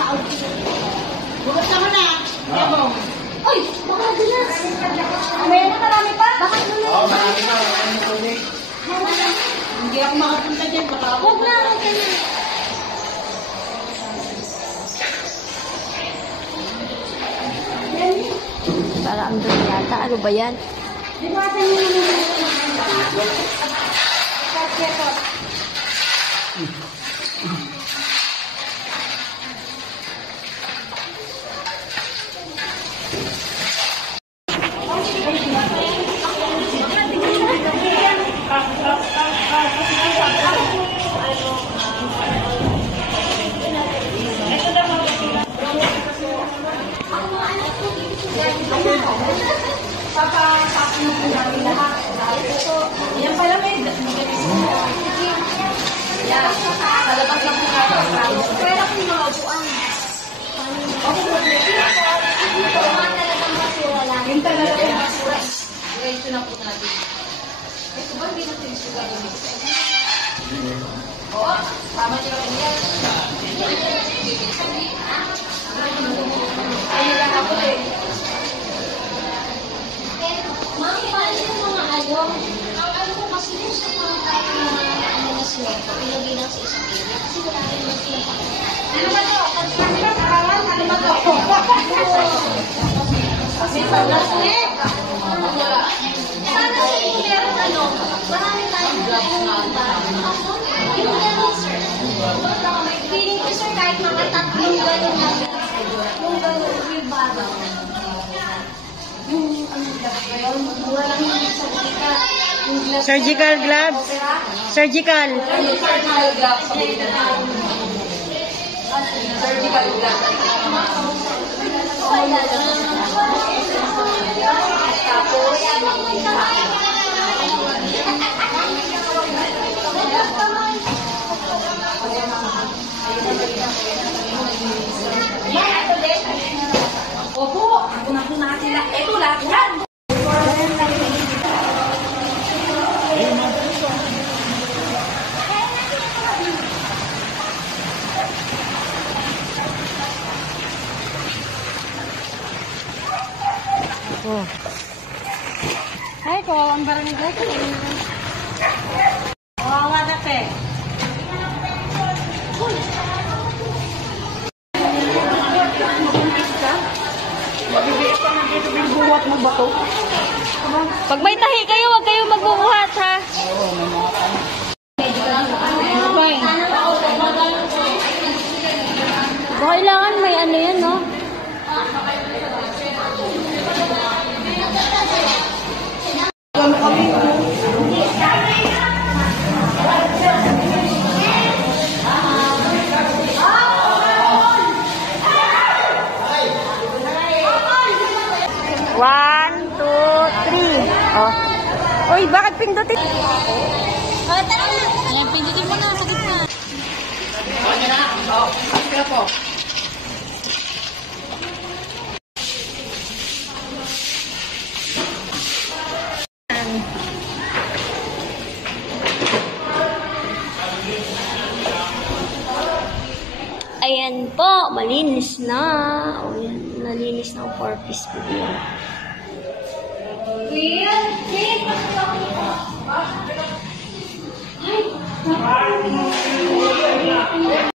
Bukas ka muna. Yabong. Uy! Baka nadulas. May na marami pa? Baka nadulas. Oo, marami pa. Hindi ako makapunta dyan. Huwag na. Huwag na. Para ang dumi yata. Ano ba yan? Di ba ata nyo naman? Papasapin mo po namin lahat. Yan pala may yan. Palabas lang po natin. Pwera po yung mga upuan. Yung talaga yung basura. Ito na po natin. Ito ba hindi natin sugar yung oo, tama niyo rin yan. Ayun lang ako eh. Mami, paano yung mga ang ano ko kasi yung sa mga tayo mga ano na smento, ilagay lang sa isang area. Kasi wala rin yung smento. Ano ba ito? Construction, arawan, ano ba ito? Kasi paglas ulit. Paano sa yung meron ano, marami tayong yung meron, sir. Feeling ko, sir, kahit mga tatlong gano'n na yung gano'n, yung bago. Yung ano ngayon, mura lang yung Surgical gloves. Surgical. Surgical gloves. Surgical gloves. Opo, ako na po natin lang. Ito lahat yan. Oh. Ay, kawawang barangay. Kawawa na te. Magbibigay ka na dito ng buwat mo ba ito? Pag may tahi kayo, huwag kayong magbubuhat, ha? Kailangan may ano yan, no? One, two, three. Oh. Uy, bakit pindutin? Oh, tara na. Ayan, pindutin mo na sa gitna. Okay na? Oo. Kaya po. Ayan po, malinis na. O, yan, nalinis na ang 4-piece po yan. Ay,